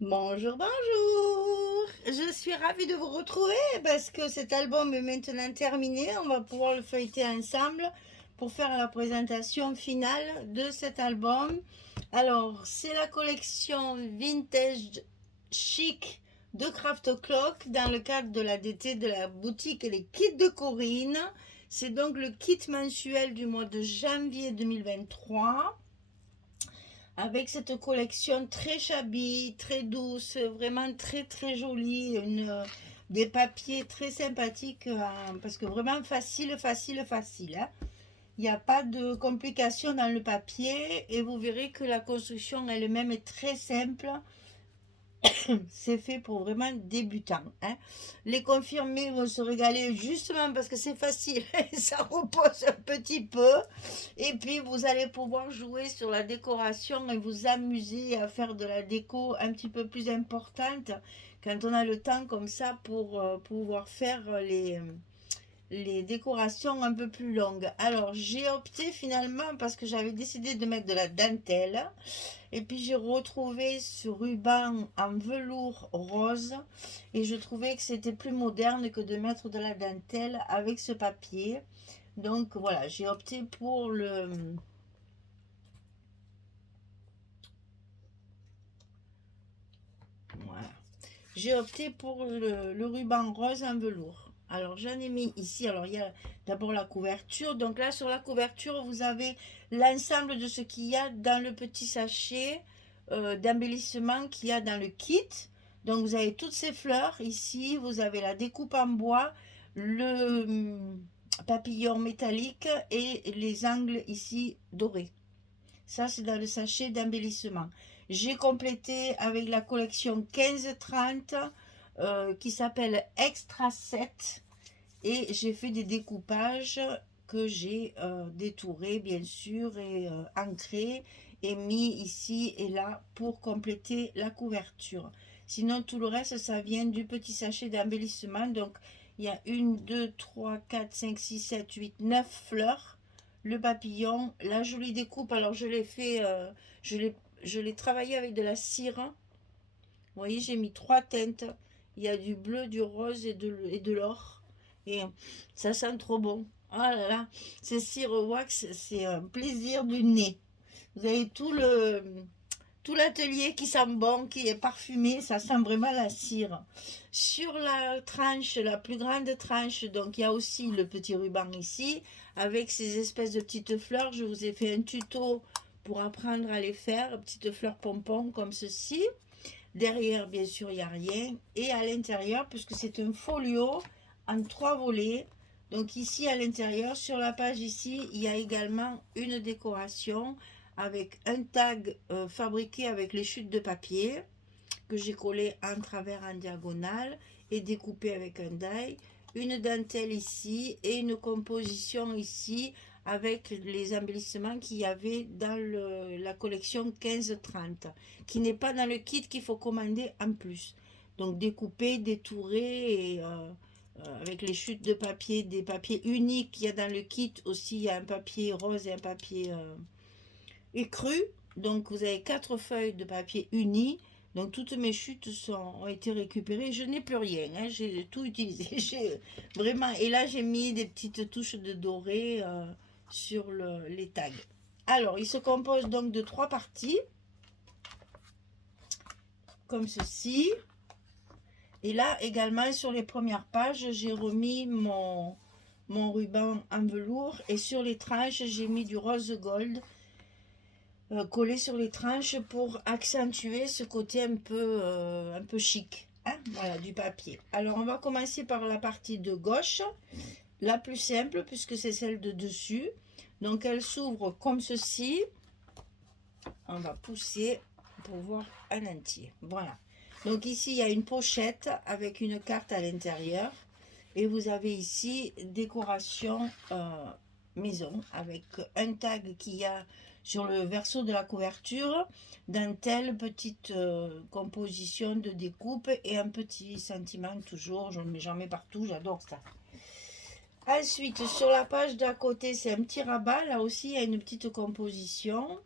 Bonjour, bonjour. Je suis ravie de vous retrouver parce que cet album est maintenant terminé. On va pouvoir le feuilleter ensemble pour faire la présentation finale de cet album. Alors, c'est la collection Vintage Chic de Craft Clock dans le cadre de la DT de la boutique Les Kits de Corinne. C'est donc le kit mensuel du mois de janvier 2023 avec cette collection très shabby, très douce, vraiment très très jolie, des papiers très sympathiques, parce que vraiment facile, facile, facile, hein. Il n'y a pas de complications dans le papier et vous verrez que la construction elle-même est très simple. C'est fait pour vraiment débutants, hein. Les confirmés vont se régaler justement parce que c'est facile et ça repose un petit peu. Et puis vous allez pouvoir jouer sur la décoration et vous amuser à faire de la déco un petit peu plus importante quand on a le temps comme ça pour pouvoir faire les décorations un peu plus longues. Alors j'ai opté finalement parce que j'avais décidé de mettre de la dentelle et puis j'ai retrouvé ce ruban en velours rose et je trouvais que c'était plus moderne que de mettre de la dentelle avec ce papier. Donc voilà, j'ai opté pour le... Voilà. J'ai opté pour le ruban rose en velours. Alors j'en ai mis ici, alors il y a d'abord la couverture. Donc là sur la couverture vous avez l'ensemble de ce qu'il y a dans le petit sachet d'embellissement qu'il y a dans le kit. Donc vous avez toutes ces fleurs ici, vous avez la découpe en bois, le papillon métallique et les angles ici dorés. Ça, c'est dans le sachet d'embellissement. J'ai complété avec la collection 15-30 qui s'appelle Extra 7. Et j'ai fait des découpages que j'ai détourés, bien sûr, et ancrés et mis ici et là pour compléter la couverture. Sinon, tout le reste, ça vient du petit sachet d'embellissement. Donc, il y a 1, 2, 3, 4, 5, 6, 7, 8, 9 fleurs, le papillon, la jolie découpe. Alors, je l'ai fait, je l'ai travaillé avec de la cire. Vous voyez, j'ai mis 3 teintes. Il y a du bleu, du rose et de l'or. Et ça sent trop bon. Oh là là, ces cire wax, c'est un plaisir du nez. Vous avez tout l'atelier qui sent bon, qui est parfumé, ça sent vraiment la cire. Sur la tranche, la plus grande tranche, donc il y a aussi le petit ruban ici, avec ces espèces de petites fleurs. Je vous ai fait un tuto pour apprendre à les faire, petites fleurs pompons comme ceci. Derrière, bien sûr, il n'y a rien. Et à l'intérieur, puisque c'est un folio en 3 volets. Donc ici, à l'intérieur, sur la page ici, il y a également une décoration avec un tag fabriqué avec les chutes de papier que j'ai collé en travers en diagonale et découpé avec un die, une dentelle ici et une composition ici avec les embellissements qu'il y avait dans la collection 15-30 qui n'est pas dans le kit qu'il faut commander en plus. Donc découpé, détouré et avec les chutes de papier, des papiers uniques qu'il y a dans le kit aussi, il y a un papier rose et un papier écru. Donc vous avez 4 feuilles de papier uni. Donc toutes mes chutes ont été récupérées. Je n'ai plus rien, hein. J'ai tout utilisé. Vraiment. Et là j'ai mis des petites touches de doré sur les tags. Alors il se compose donc de 3 parties, comme ceci. Et là également sur les premières pages, j'ai remis mon ruban en velours. Et sur les tranches, j'ai mis du rose gold collé sur les tranches pour accentuer ce côté un peu chic, hein, voilà, du papier. Alors on va commencer par la partie de gauche, la plus simple puisque c'est celle de dessus. Donc elle s'ouvre comme ceci. On va pousser pour voir un entier. Voilà. Donc ici il y a une pochette avec une carte à l'intérieur. Et vous avez ici décoration maison avec un tag qu'il y a sur le verso de la couverture, dentelle, petite composition de découpe et un petit sentiment toujours. J'en mets partout, j'adore ça. Ensuite, sur la page d'à côté, c'est un petit rabat. Là aussi, il y a une petite composition.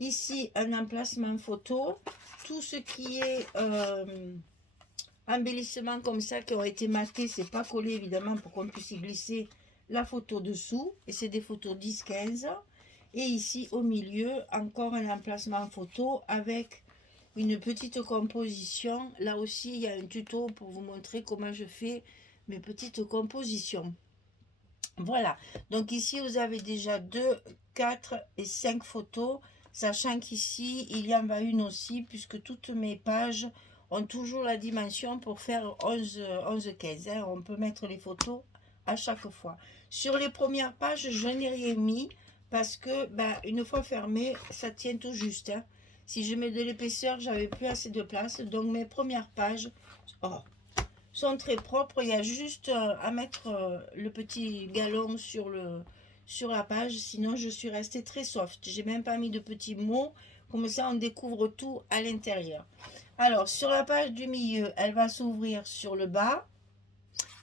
Ici, un emplacement photo. Tout ce qui est embellissement comme ça qui ont été matés, c'est pas collé évidemment pour qu'on puisse y glisser la photo dessous. Et c'est des photos 10-15. Et ici, au milieu, encore un emplacement photo avec une petite composition. Là aussi, il y a un tuto pour vous montrer comment je fais mes petites compositions. Voilà, donc ici vous avez déjà 2, 4 et 5 photos, sachant qu'ici il y en a une aussi, puisque toutes mes pages ont toujours la dimension pour faire 11-15. Hein. On peut mettre les photos à chaque fois. Sur les premières pages, je n'ai rien mis, parce que une fois fermé, ça tient tout juste. Hein. Si je mets de l'épaisseur, j'avais plus assez de place, donc mes premières pages... Oh, sont très propres. Il y a juste à mettre le petit galon sur la page. Sinon, je suis restée très soft. J'ai même pas mis de petits mots. Comme ça, on découvre tout à l'intérieur. Alors, sur la page du milieu, elle va s'ouvrir sur le bas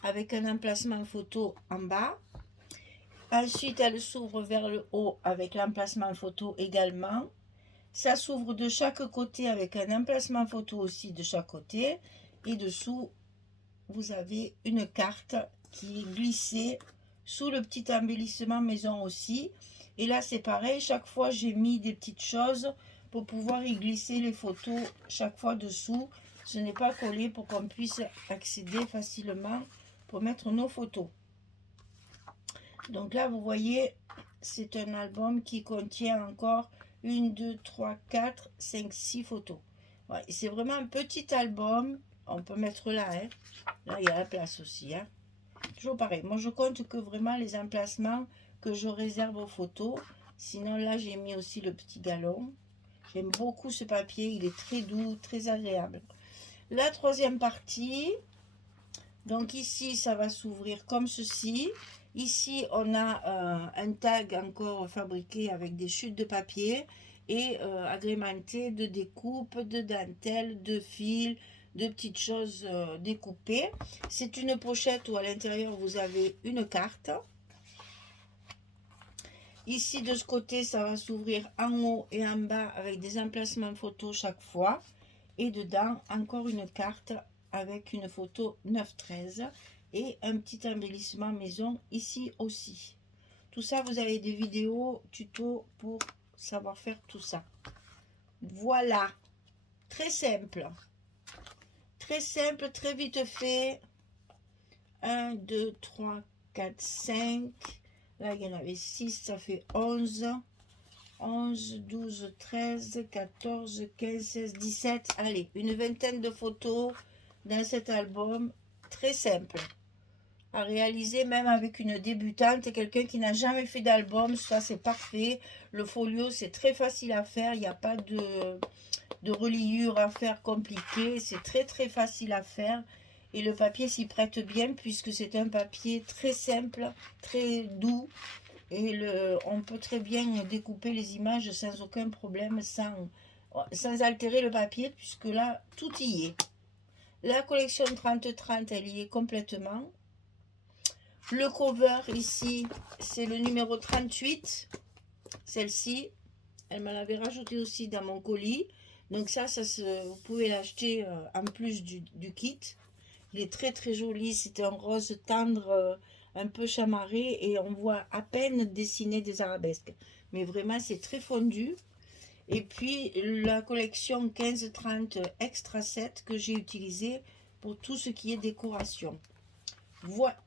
avec un emplacement photo en bas. Ensuite, elle s'ouvre vers le haut avec l'emplacement photo également. Ça s'ouvre de chaque côté avec un emplacement photo aussi de chaque côté. Et dessous, vous avez une carte qui est glissée sous le petit embellissement maison aussi. Et là, c'est pareil. Chaque fois, j'ai mis des petites choses pour pouvoir y glisser les photos chaque fois dessous. Ce n'est pas collé pour qu'on puisse accéder facilement pour mettre nos photos. Donc là, vous voyez, c'est un album qui contient encore 1, 2, 3, 4, 5, 6 photos. Ouais, c'est vraiment un petit album. On peut mettre là, hein. Là, il y a la place aussi. Hein. Toujours pareil. Moi, je compte que vraiment les emplacements que je réserve aux photos. Sinon, là, j'ai mis aussi le petit galon. J'aime beaucoup ce papier. Il est très doux, très agréable. La troisième partie. Donc ici, ça va s'ouvrir comme ceci. Ici, on a un tag encore fabriqué avec des chutes de papier et agrémenté de découpes, de dentelles, de fils, de petites choses découpées. C'est une pochette où à l'intérieur, vous avez une carte. Ici, de ce côté, ça va s'ouvrir en haut et en bas avec des emplacements photos chaque fois. Et dedans, encore une carte avec une photo 9-13 et un petit embellissement maison ici aussi. Tout ça, vous avez des vidéos tuto pour savoir faire tout ça. Voilà, très simple, très vite fait. 1, 2, 3, 4, 5. Là, il y en avait 6, ça fait 11. 11, 12, 13, 14, 15, 16, 17. Allez, une vingtaine de photos dans cet album. Très simple à réaliser, même avec une débutante, quelqu'un qui n'a jamais fait d'album. Ça, c'est parfait. Le folio, c'est très facile à faire. Il n'y a pas de reliure à faire compliquée. C'est très facile à faire. Et le papier s'y prête bien puisque c'est un papier très simple, très doux. Et on peut très bien découper les images sans aucun problème, sans altérer le papier, puisque là, tout y est. La collection 30-30, elle y est complètement. Le cover, ici, c'est le numéro 38. Celle-ci, elle me l'avait rajouté aussi dans mon colis. Donc ça vous pouvez l'acheter en plus du kit. Il est très joli, c'est un rose tendre, un peu chamarré et on voit à peine dessiner des arabesques. Mais vraiment, c'est très fondu. Et puis, la collection 15-30 Extra 7 que j'ai utilisée pour tout ce qui est décoration. Voilà.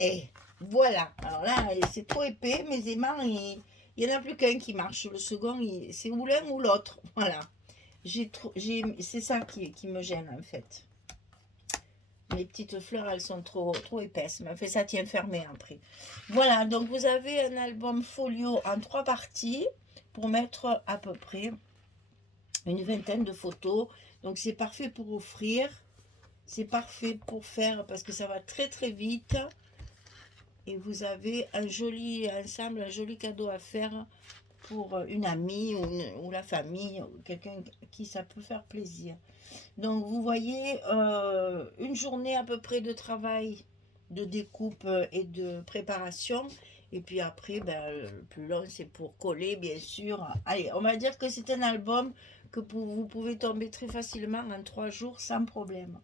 Et voilà. Alors là, c'est trop épais. Mes aimants, il n'y en a plus qu'un qui marche. Le second, c'est ou l'un ou l'autre. Voilà. C'est ça qui me gêne en fait. Les petites fleurs, elles sont trop épaisses. Mais en fait, ça tient fermé après. Voilà, donc vous avez un album folio en 3 parties pour mettre à peu près une vingtaine de photos. Donc c'est parfait pour offrir. C'est parfait pour faire parce que ça va très vite. Et vous avez un joli ensemble, un joli cadeau à faire pour une amie ou la famille, ou quelqu'un qui ça peut faire plaisir. Donc vous voyez une journée à peu près de travail, de découpe et de préparation. Et puis après, ben, le plus long, c'est pour coller, bien sûr. Allez, on va dire que c'est un album que vous pouvez tomber très facilement en 3 jours sans problème.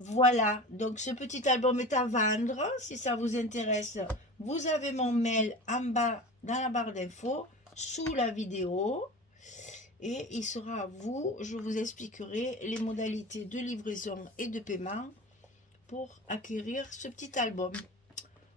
Voilà, donc ce petit album est à vendre. Si ça vous intéresse, vous avez mon mail en bas dans la barre d'infos, sous la vidéo. Et il sera à vous, je vous expliquerai les modalités de livraison et de paiement pour acquérir ce petit album.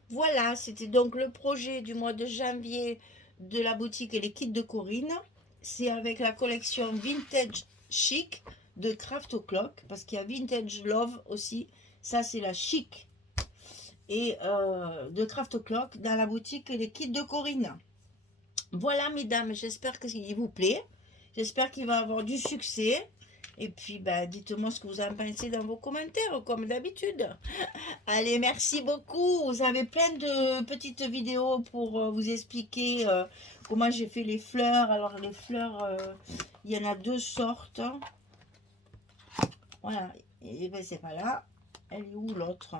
Voilà, c'était donc le projet du mois de janvier de la boutique et les kits de Corinne. C'est avec la collection Vintage Chic de Craft O'Clock, parce qu'il y a Vintage Love aussi. Ça, c'est la chic et de Craft O'Clock dans la boutique et les kits de Corinne. Voilà, mesdames, j'espère qu'il vous plaît. J'espère qu'il va avoir du succès. Et puis, bah, dites-moi ce que vous en pensez dans vos commentaires, comme d'habitude. Allez, merci beaucoup. Vous avez plein de petites vidéos pour vous expliquer comment j'ai fait les fleurs. Alors, les fleurs, il y en a 2 sortes. Voilà. Et ben, c'est pas là. Elle est où l'autre?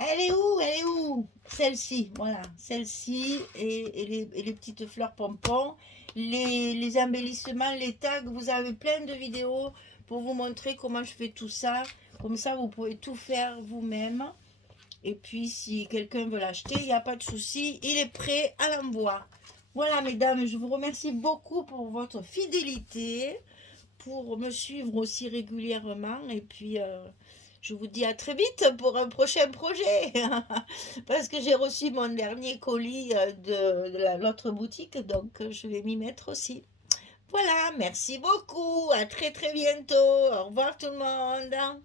Elle est où? Elle est où? Celle-ci, voilà. Celle-ci et les petites fleurs pompons. Les embellissements, les tags. Vous avez plein de vidéos pour vous montrer comment je fais tout ça. Comme ça, vous pouvez tout faire vous-même. Et puis, si quelqu'un veut l'acheter, il n'y a pas de souci. Il est prêt à l'envoi. Voilà, mesdames, je vous remercie beaucoup pour votre fidélité, pour me suivre aussi régulièrement. Et puis, je vous dis à très vite pour un prochain projet. Parce que j'ai reçu mon dernier colis de l'autre boutique. Donc, je vais m'y mettre aussi. Voilà, merci beaucoup. À très très bientôt. Au revoir tout le monde.